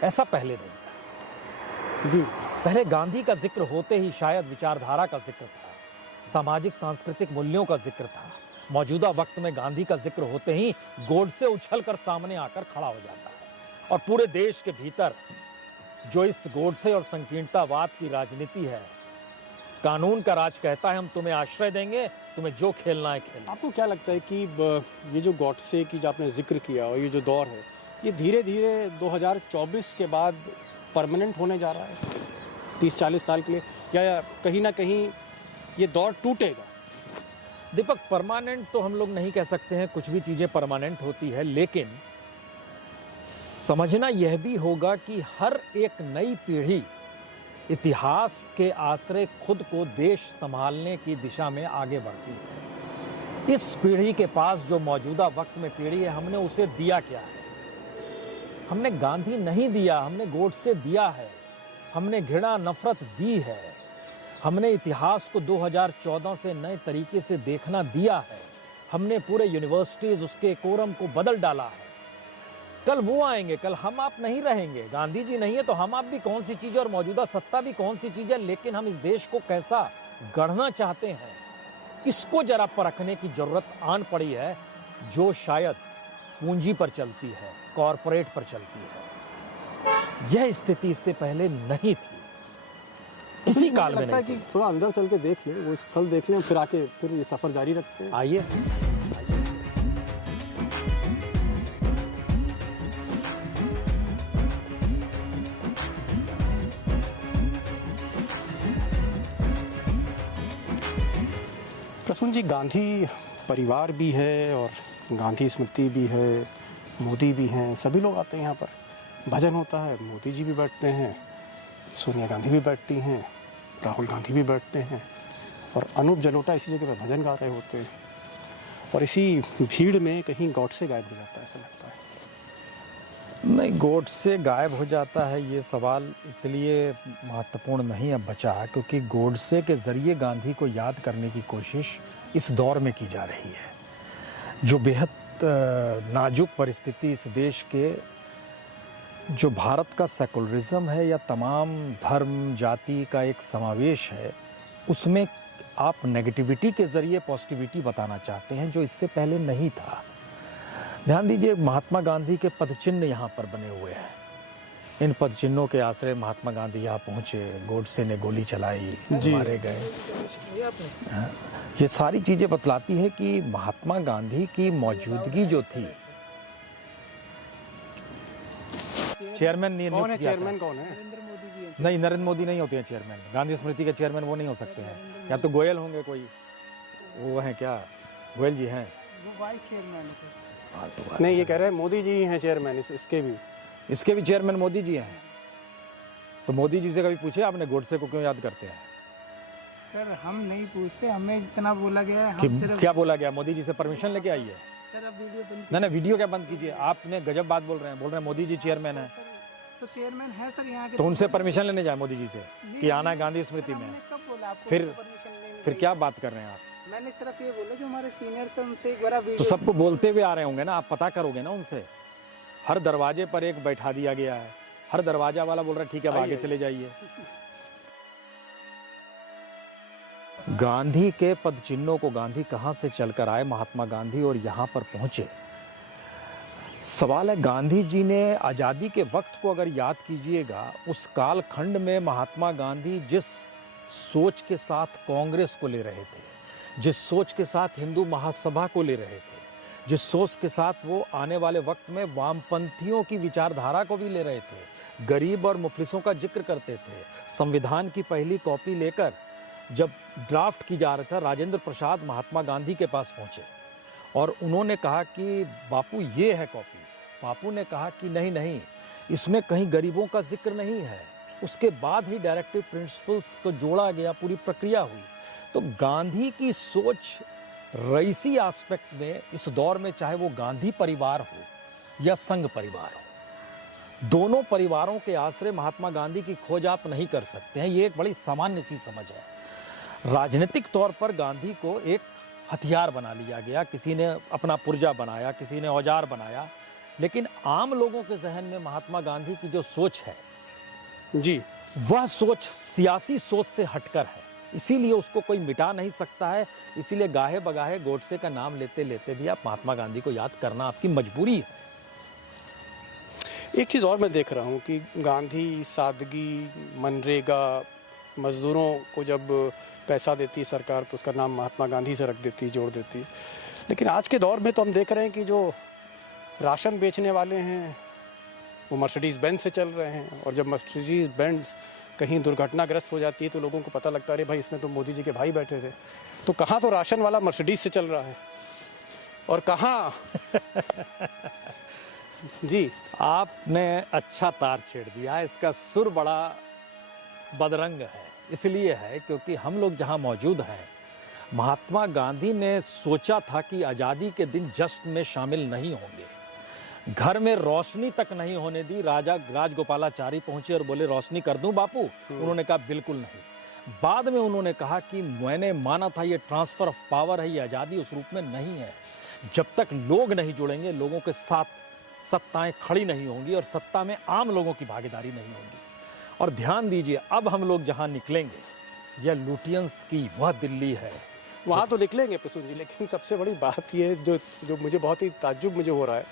ऐसा पहले नहीं था जी। पहले गांधी का जिक्र होते ही शायद विचारधारा का जिक्र था, सामाजिक सांस्कृतिक मूल्यों का जिक्र था। मौजूदा वक्त में गांधी का जिक्र होते ही गोडसे उछलकर सामने आकर खड़ा हो जाता है। और पूरे देश के भीतर जो इस गोडसे और संकीर्णतावाद की राजनीति है, कानून का राज कहता है हम तुम्हें आश्रय देंगे, तुम्हें जो खेलना है खेलना। आपको क्या लगता है कि ये जो गॉडसे की जो आपने जिक्र किया और ये जो दौर है, ये धीरे धीरे 2024 के बाद परमानेंट होने जा रहा है 30-40 साल के लिए, या कहीं ना कहीं ये दौर टूटेगा? दीपक, परमानेंट तो हम लोग नहीं कह सकते हैं, कुछ भी चीजें परमानेंट होती है, लेकिन समझना यह भी होगा कि हर एक नई पीढ़ी इतिहास के आश्रय खुद को देश संभालने की दिशा में आगे बढ़ती है। इस पीढ़ी के पास जो मौजूदा वक्त में पीढ़ी है, हमने उसे दिया क्या है? हमने गांधी नहीं दिया, हमने गोडसे दिया है, हमने घृणा नफरत दी है, हमने इतिहास को 2014 से नए तरीके से देखना दिया है, हमने पूरे यूनिवर्सिटीज उसके कोरम को बदल डाला है। कल वो आएंगे, कल हम आप नहीं रहेंगे। गांधी जी नहीं है तो हम आप भी कौन सी चीज है और मौजूदा सत्ता भी कौन सी चीज है। लेकिन हम इस देश को कैसा गढ़ना चाहते हैं, इसको जरा परखने की जरूरत आन पड़ी है, जो शायद पूंजी पर चलती है, कॉरपोरेट पर चलती है। यह स्थिति इससे पहले नहीं थी, किसी काल में लगता है नहीं कि थी। थोड़ा अंदर चल के देख लें, वो स्थल देख लें, फिर आके फिर ये सफर जारी रखते हैं। आइए। प्रसून जी, गांधी परिवार भी है और गांधी स्मृति भी है, मोदी भी हैं, सभी लोग आते हैं यहाँ पर, भजन होता है, मोदी जी भी बैठते हैं, सोनिया गांधी भी बैठती हैं, राहुल गांधी भी बैठते हैं और अनूप जलोटा इसी जगह पर भजन गा रहे होते हैं। और इसी भीड़ में कहीं गॉडसे गायब हो जाता है, ऐसा लगता है। नहीं, गोडसे गायब हो जाता है ये सवाल इसलिए महत्वपूर्ण नहीं अब बचा क्योंकि गोडसे के जरिए गांधी को याद करने की कोशिश इस दौर में की जा रही है। जो बेहद नाजुक परिस्थिति इस देश के, जो भारत का सेकुलरिज्म है या तमाम धर्म जाति का एक समावेश है, उसमें आप नेगेटिविटी के जरिए पॉजिटिविटी बताना चाहते हैं, जो इससे पहले नहीं था। ध्यान दीजिए, महात्मा गांधी के पदचिन्ह यहाँ पर बने हुए हैं। इन पदचिन्हों के आश्रय महात्मा गांधी यहाँ पहुंचे, गोडसे ने गोली चलाई, मारे गए। हाँ, ये सारी चीजें बतलाती है कि महात्मा गांधी की मौजूदगी जो थी। चेयरमैन नियुक्त कौन है किया था। चेयरमैन, कौन है? नहीं, नरेंद्र मोदी नहीं होते हैं चेयरमैन। गांधी स्मृति के चेयरमैन वो नहीं हो सकते हैं, या तो गोयल होंगे कोई, वो हैं क्या, गोयल जी हैं। वो वाइस चेयरमैन है सर। नहीं, ये कह रहे हैं मोदी जी हैं चेयरमैन, इसके भी चेयरमैन मोदी जी हैं। तो मोदी जी से कभी पूछे आपने गोडसे को क्यों याद करते हैं? सर हम नहीं पूछते, हमें इतना बोला गया है, कि हम सिर्फ क्या बोला गया? मोदी जी से परमिशन लेके आइए। सर अब वीडियो बंद नहीं नहीं, वीडियो क्या बंद कीजिए। आपने गजब बात बोल रहे हैं मोदी जी चेयरमैन है, तो चेयरमैन है सर यहाँ के। तो उनसे परमिशन लेने जाए मोदी जी से कि आना है गांधी स्मृति में। कब बोला आपको? फिर- उनसे permission लेने फिर के क्या बात कर रहे हैं आप? लिए? मैंने सिर्फ ये बोला जो हमारे सीनियर्स हैं उनसे एक बार तो वीडियो। सबको बोलते हुए आ रहे होंगे ना, आप पता करोगे ना उनसे। हर दरवाजे पर एक बैठा दिया गया है, हर दरवाजा वाला बोल रहा है ठीक है अब आगे चले जाइए। गांधी के पद चिन्हों को गांधी कहां से चलकर आए महात्मा गांधी और यहां पर पहुंचे? सवाल है, गांधी जी ने आजादी के वक्त को अगर याद कीजिएगा, उस कालखंड में महात्मा गांधी जिस सोच के साथ कांग्रेस को ले रहे थे, जिस सोच के साथ हिंदू महासभा को ले रहे थे, जिस सोच के साथ वो आने वाले वक्त में वामपंथियों की विचारधारा को भी ले रहे थे, गरीब और मुफलिसों का जिक्र करते थे, संविधान की पहली कॉपी लेकर जब ड्राफ्ट की जा रहा था, राजेंद्र प्रसाद महात्मा गांधी के पास पहुंचे और उन्होंने कहा कि बापू ये है कॉपी। बापू ने कहा कि नहीं नहीं, इसमें कहीं गरीबों का जिक्र नहीं है। उसके बाद ही डायरेक्टिव प्रिंसिपल्स को जोड़ा गया, पूरी प्रक्रिया हुई। तो गांधी की सोच रईसी एस्पेक्ट में इस दौर में, चाहे वो गांधी परिवार हो या संघ परिवार हो, दोनों परिवारों के आश्रय महात्मा गांधी की खोज आप नहीं कर सकते हैं। ये एक बड़ी सामान्य सी समझ है। राजनीतिक तौर पर गांधी को एक हथियार बना लिया गया, किसी ने अपना पुर्जा बनाया, किसी ने औजार बनाया, लेकिन आम लोगों के जहन में महात्मा गांधी की जो सोच है जी, वह सोच सियासी सोच से हटकर है, इसीलिए उसको कोई मिटा नहीं सकता है। इसीलिए गाहे बगाहे गोडसे का नाम लेते लेते भी आप महात्मा गांधी को याद करना आपकी मजबूरी है। एक चीज़ और मैं देख रहा हूँ कि गांधी, सादगी, मनरेगा, मजदूरों को जब पैसा देती सरकार तो उसका नाम महात्मा गांधी से रख देती, जोड़ देती। लेकिन आज के दौर में तो हम देख रहे हैं कि जो राशन बेचने वाले हैं वो मर्सिडीज़ बेंज से चल रहे हैं, और जब मर्सिडीज़ बेंज कहीं दुर्घटनाग्रस्त हो जाती है तो लोगों को पता लगता है अरे भाई इसमें तो मोदी जी के भाई बैठे थे। तो कहाँ तो राशन वाला मर्सिडीज़ से चल रहा है और कहाँ जी, आपने अच्छा तार छेड़ दिया। इसका सुर बड़ा बदरंग है, इसलिए है क्योंकि हम लोग जहां मौजूद हैं, महात्मा गांधी ने सोचा था कि आज़ादी के दिन जश्न में शामिल नहीं होंगे। घर में रोशनी तक नहीं होने दी। राजा राजगोपालाचारी पहुंचे और बोले रोशनी कर दूं बापू? उन्होंने कहा बिल्कुल नहीं। बाद में उन्होंने कहा कि मैंने माना था ये ट्रांसफर ऑफ पावर है, ये आज़ादी उस रूप में नहीं है। जब तक लोग नहीं जुड़ेंगे, लोगों के साथ सत्ताएं खड़ी नहीं होंगी और सत्ता में आम लोगों की भागीदारी नहीं होगी। और ध्यान दीजिए, अब हम लोग जहां निकलेंगे, यह लुटियंस की वह दिल्ली है। वहाँ तो निकलेंगे प्रसून जी, लेकिन सबसे बड़ी बात ये जो मुझे बहुत ही ताज्जुब मुझे हो रहा है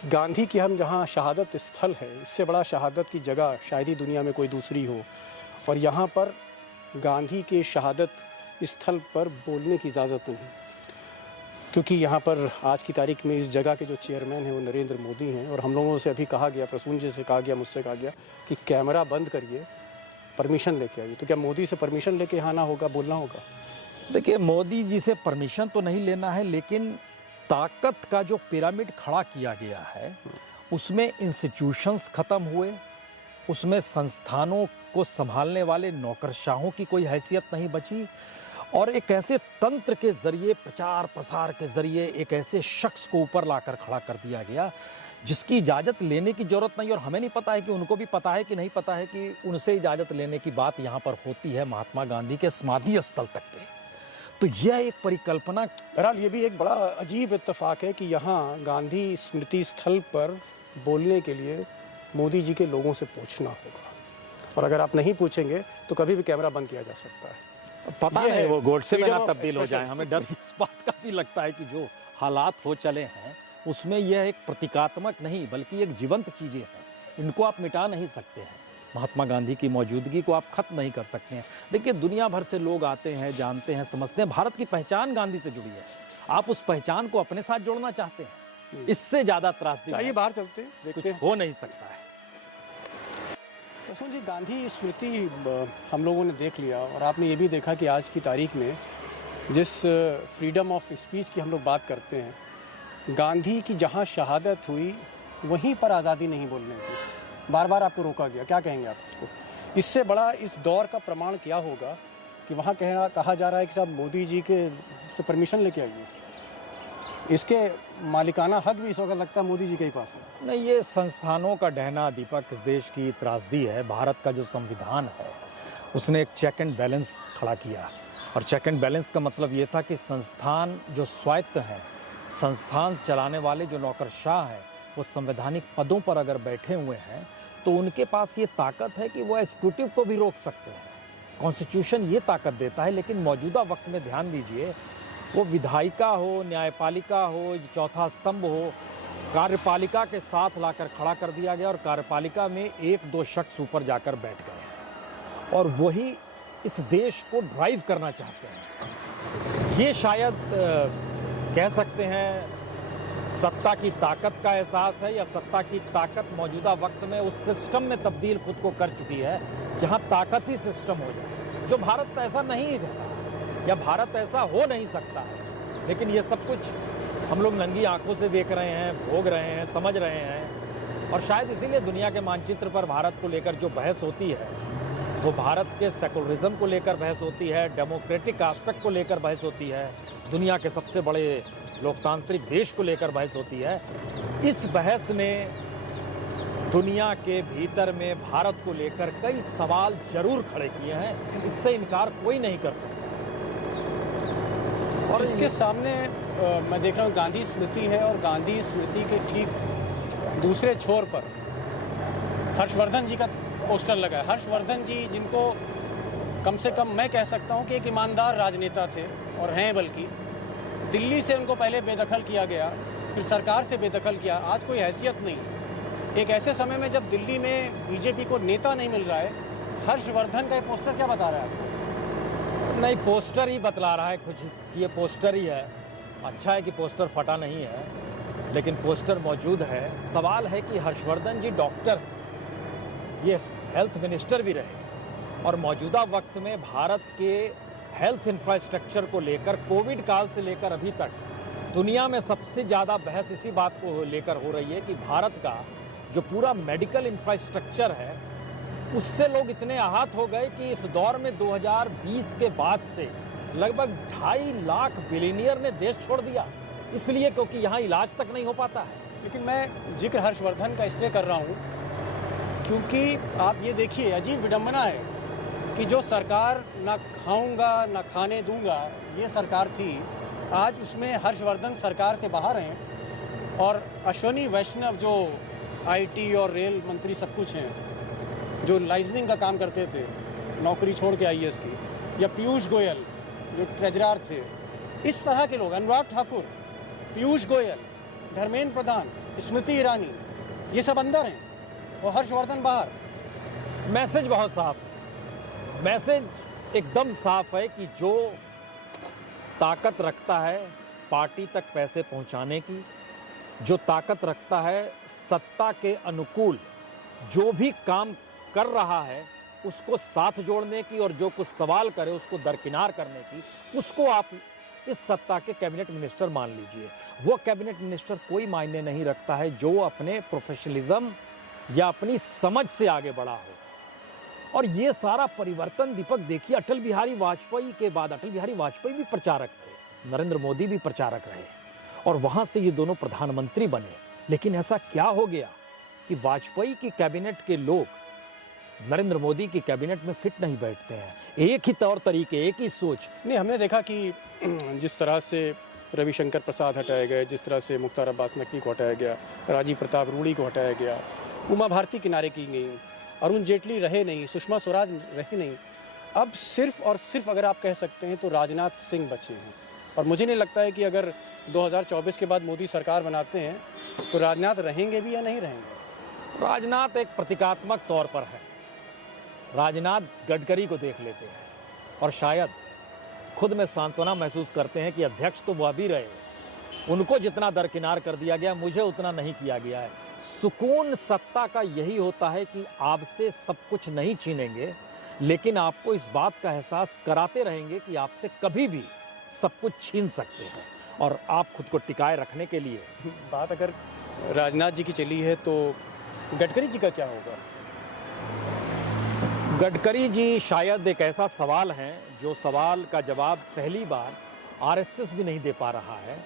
कि गांधी की हम जहाँ शहादत स्थल है, इससे बड़ा शहादत की जगह शायद ही दुनिया में कोई दूसरी हो, और यहाँ पर गांधी के शहादत स्थल पर बोलने की इजाज़त नहीं, क्योंकि यहाँ पर आज की तारीख में इस जगह के जो चेयरमैन हैं वो नरेंद्र मोदी हैं। और हम लोगों से अभी कहा गया, प्रसून जी से कहा गया, मुझसे कहा गया कि कैमरा बंद करिए, परमिशन लेके आइए। तो क्या मोदी से परमिशन लेके यहाँ आना होगा, बोलना होगा? देखिए, मोदी जी से परमिशन तो नहीं लेना है, लेकिन ताकत का जो पिरामिड खड़ा किया गया है उसमें इंस्टीट्यूशंस खत्म हुए, उसमें संस्थानों को संभालने वाले नौकरशाहों की कोई हैसियत नहीं बची, और एक ऐसे तंत्र के जरिए, प्रचार प्रसार के जरिए एक ऐसे शख्स को ऊपर लाकर खड़ा कर दिया गया जिसकी इजाज़त लेने की जरूरत नहीं। और हमें नहीं पता है कि उनको भी पता है कि नहीं पता है कि उनसे इजाज़त लेने की बात यहाँ पर होती है महात्मा गांधी के समाधि स्थल तक पे। तो यह एक परिकल्पना। बहरहाल ये भी एक बड़ा अजीब इत्तेफाक है कि यहाँ गांधी स्मृति स्थल पर बोलने के लिए मोदी जी के लोगों से पूछना होगा, और अगर आप नहीं पूछेंगे तो कभी भी कैमरा बंद किया जा सकता है। पता ये नहीं है वो गोडसे में freedom ना of तब्दील हो expression। जाए। हमें डर इस बात का भी लगता है कि जो हालात हो चले हैं उसमें यह एक प्रतीकात्मक नहीं बल्कि एक जीवंत चीजें हैं, इनको आप मिटा नहीं सकते हैं। महात्मा गांधी की मौजूदगी को आप खत्म नहीं कर सकते हैं। देखिए, दुनिया भर से लोग आते हैं, जानते हैं, समझते हैं, भारत की पहचान गांधी से जुड़ी है। आप उस पहचान को अपने साथ जोड़ना चाहते हैं, इससे ज्यादा त्रासदी चाहिए बाहर चलते हैं, देखते कुछ हैं। हो नहीं सकता है। प्रसून जी, गांधी स्मृति हम लोगों ने देख लिया, और आपने ये भी देखा कि आज की तारीख में जिस फ्रीडम ऑफ स्पीच की हम लोग बात करते हैं, गांधी की जहाँ शहादत हुई वहीं पर आज़ादी नहीं बोलने की, बार बार आपको रोका गया। क्या कहेंगे आप उसको? इससे बड़ा इस दौर का प्रमाण क्या होगा कि वहाँ कहा जा रहा है कि साहब मोदी जी के से परमिशन लेके आइए? इसके मालिकाना हक भी इस वक्त लगता है मोदी जी के ही पास है। नहीं, ये संस्थानों का डहना दीपक इस देश की त्रासदी है। भारत का जो संविधान है उसने एक चेक एंड बैलेंस खड़ा किया, और चेक एंड बैलेंस का मतलब ये था कि संस्थान जो स्वायत्त हैं, संस्थान चलाने वाले जो नौकरशाह हैं, वो संवैधानिक पदों पर अगर बैठे हुए हैं तो उनके पास ये ताकत है कि वो एग्जीक्यूटिव को भी रोक सकते हैं। कॉन्स्टिट्यूशन ये ताकत देता है। लेकिन मौजूदा वक्त में ध्यान दीजिए, वो विधायिका हो, न्यायपालिका हो, चौथा स्तंभ हो, कार्यपालिका के साथ लाकर खड़ा कर दिया गया, और कार्यपालिका में एक दो शख्स ऊपर जाकर बैठ गए, और वही इस देश को ड्राइव करना चाहते हैं। ये शायद कह सकते हैं सत्ता की ताकत का एहसास है, या सत्ता की ताकत मौजूदा वक्त में उस सिस्टम में तब्दील खुद को कर चुकी है जहां ताकत ही सिस्टम हो जाए, जो भारत ऐसा नहीं है या भारत ऐसा हो नहीं सकता है। लेकिन ये सब कुछ हम लोग नंगी आंखों से देख रहे हैं, भोग रहे हैं, समझ रहे हैं, और शायद इसीलिए दुनिया के मानचित्र पर भारत को लेकर जो बहस होती है वो भारत के सेकुलरिज्म को लेकर बहस होती है, डेमोक्रेटिक एस्पेक्ट को लेकर बहस होती है, दुनिया के सबसे बड़े लोकतांत्रिक देश को लेकर बहस होती है। इस बहस ने दुनिया के भीतर में भारत को लेकर कई सवाल जरूर खड़े किए हैं, इससे इनकार कोई नहीं कर सकता। और इसके सामने मैं देख रहा हूँ गांधी स्मृति है, और गांधी स्मृति के ठीक दूसरे छोर पर हर्षवर्धन जी का पोस्टर लगा है। हर्षवर्धन जी, जिनको कम से कम मैं कह सकता हूँ कि एक ईमानदार राजनेता थे, और हैं, बल्कि दिल्ली से उनको पहले बेदखल किया गया, फिर सरकार से बेदखल किया, आज कोई हैसियत नहीं। एक ऐसे समय में जब दिल्ली में बीजेपी को नेता नहीं मिल रहा है, हर्षवर्धन का ये पोस्टर क्या बता रहा है आपको? नहीं, पोस्टर ही बतला रहा है कुछ, ये पोस्टर ही है। अच्छा है कि पोस्टर फटा नहीं है, लेकिन पोस्टर मौजूद है। सवाल है कि हर्षवर्धन जी डॉक्टर, ये हेल्थ मिनिस्टर भी रहे, और मौजूदा वक्त में भारत के हेल्थ इंफ्रास्ट्रक्चर को लेकर कोविड काल से लेकर अभी तक दुनिया में सबसे ज़्यादा बहस इसी बात को लेकर हो रही है कि भारत का जो पूरा मेडिकल इंफ्रास्ट्रक्चर है उससे लोग इतने आहत हो गए कि इस दौर में 2020 के बाद से लगभग 2.5 लाख बिलियनियर ने देश छोड़ दिया, इसलिए क्योंकि यहाँ इलाज तक नहीं हो पाता है। लेकिन मैं जिक्र हर्षवर्धन का इसलिए कर रहा हूँ क्योंकि आप ये देखिए, अजीब विडंबना है कि जो सरकार ना खाऊंगा ना खाने दूंगा ये सरकार थी, आज उसमें हर्षवर्धन सरकार से बाहर हैं, और अश्वनी वैष्णव जो आईटी और रेल मंत्री सब कुछ हैं, जो लाइजनिंग का काम करते थे नौकरी छोड़ के आईएएस की, या पीयूष गोयल जो ट्रेजरार थे, इस तरह के लोग, अनुराग ठाकुर, पीयूष गोयल, धर्मेंद्र प्रधान, स्मृति ईरानी, ये सब अंदर हैं और हर्षवर्धन बाहर। मैसेज बहुत साफ है। मैसेज एकदम साफ है कि जो ताकत रखता है पार्टी तक पैसे पहुंचाने की, जो ताकत रखता है सत्ता के अनुकूल जो भी काम कर रहा है उसको साथ जोड़ने की, और जो कुछ सवाल करे उसको दरकिनार करने की, उसको आप इस सत्ता के कैबिनेट मिनिस्टर मान लीजिए। वो कैबिनेट मिनिस्टर कोई मायने नहीं रखता है जो अपने प्रोफेशनलिज्म या अपनी समझ से आगे बढ़ा हो। और ये सारा परिवर्तन दीपक देखिए, अटल बिहारी वाजपेयी के बाद, अटल बिहारी वाजपेयी भी प्रचारक थे, नरेंद्र मोदी भी प्रचारक रहे, और वहां से ये दोनों प्रधानमंत्री बने। लेकिन ऐसा क्या हो गया कि वाजपेयी की कैबिनेट के लोग नरेंद्र मोदी की कैबिनेट में फिट नहीं बैठते हैं। एक ही तौर तरीके, एक ही सोच। नहीं, हमने देखा कि जिस तरह से रविशंकर प्रसाद हटाए गए, जिस तरह से मुख्तार अब्बास नकवी को हटाया गया, राजीव प्रताप रूड़ी को हटाया गया, उमा भारती किनारे की गई, अरुण जेटली रहे नहीं, सुषमा स्वराज रहे नहीं, अब सिर्फ और सिर्फ अगर आप कह सकते हैं तो राजनाथ सिंह बचे हैं। और मुझे नहीं लगता है कि अगर 2024 के बाद मोदी सरकार बनाते हैं तो राजनाथ रहेंगे भी या नहीं रहेंगे। राजनाथ एक प्रतीकात्मक तौर पर है। राजनाथ गडकरी को देख लेते हैं और शायद खुद में सांत्वना महसूस करते हैं कि अध्यक्ष तो वह भी रहे, उनको जितना दरकिनार कर दिया गया मुझे उतना नहीं किया गया है। सुकून सत्ता का यही होता है कि आपसे सब कुछ नहीं छीनेंगे, लेकिन आपको इस बात का एहसास कराते रहेंगे कि आपसे कभी भी सब कुछ छीन सकते हैं, और आप खुद को टिकाए रखने के लिए। बात अगर राजनाथ जी की चली है तो गडकरी जी का क्या होगा? गडकरी जी शायद एक ऐसा सवाल है जो सवाल का जवाब पहली बार आरएसएस भी नहीं दे पा रहा है,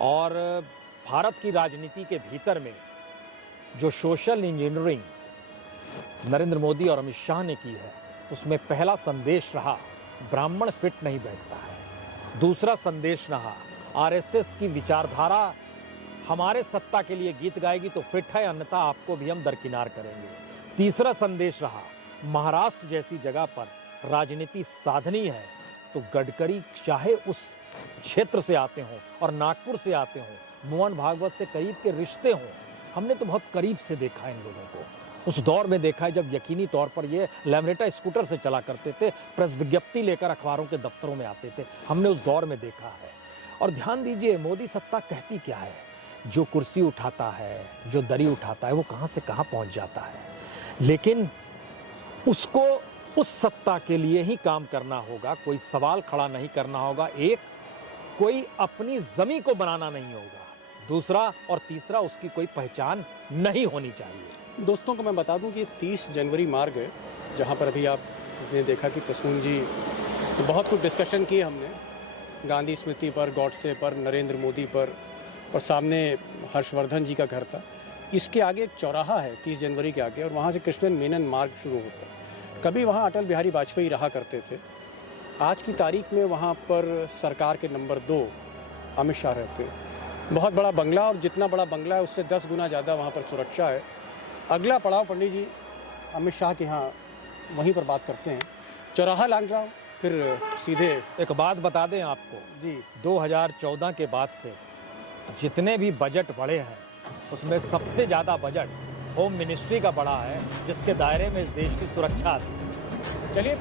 और भारत की राजनीति के भीतर में जो सोशल इंजीनियरिंग नरेंद्र मोदी और अमित शाह ने की है, उसमें पहला संदेश रहा ब्राह्मण फिट नहीं बैठता है। दूसरा संदेश रहा आरएसएस की विचारधारा हमारे सत्ता के लिए गीत गाएगी तो फिट है, अन्यथा आपको भी हम दरकिनार करेंगे। तीसरा संदेश रहा महाराष्ट्र जैसी जगह पर राजनीति साधनी है तो गडकरी चाहे उस क्षेत्र से आते हों और नागपुर से आते हों, मोहन भागवत से करीब के रिश्ते हों, हमने तो बहुत करीब से देखा इन लोगों को। उस दौर में देखा है जब यकीनी तौर पर ये लैम्ब्रेटा स्कूटर से चला करते थे, प्रेस विज्ञप्ति लेकर अखबारों के दफ्तरों में आते थे, हमने उस दौर में देखा है। और ध्यान दीजिए मोदी सत्ता कहती क्या है, जो कुर्सी उठाता है, जो दरी उठाता है, वो कहाँ से कहाँ पहुँच जाता है। लेकिन उसको उस सत्ता के लिए ही काम करना होगा, कोई सवाल खड़ा नहीं करना होगा, एक कोई अपनी जमी को बनाना नहीं होगा, दूसरा और तीसरा उसकी कोई पहचान नहीं होनी चाहिए। दोस्तों को मैं बता दूं कि 30 जनवरी मार्ग है, जहां पर अभी आपने देखा कि प्रसून जी बहुत कुछ डिस्कशन किए हमने, गांधी स्मृति पर, गॉडसे पर, नरेंद्र मोदी पर, और सामने हर्षवर्धन जी का घर था। इसके आगे एक चौराहा है 30 जनवरी के आगे, और वहाँ से कृष्णन मेनन मार्ग शुरू होता है। कभी वहाँ अटल बिहारी वाजपेयी रहा करते थे, आज की तारीख में वहाँ पर सरकार के नंबर 2 अमित शाह रहते हैं। बहुत बड़ा बंगला, और जितना बड़ा बंगला है उससे 10 गुना ज़्यादा वहाँ पर सुरक्षा है। अगला पड़ाव पंडित जी अमित शाह के यहाँ वहीं पर बात करते हैं, चौराहा लांग रहा हूँ, फिर सीधे। एक बात बता दें आपको जी, 2014 के बाद से जितने भी बजट बढ़े हैं उसमें सबसे ज़्यादा बजट होम मिनिस्ट्री का बढ़ा है, जिसके दायरे में इस देश की सुरक्षा थी। चलिए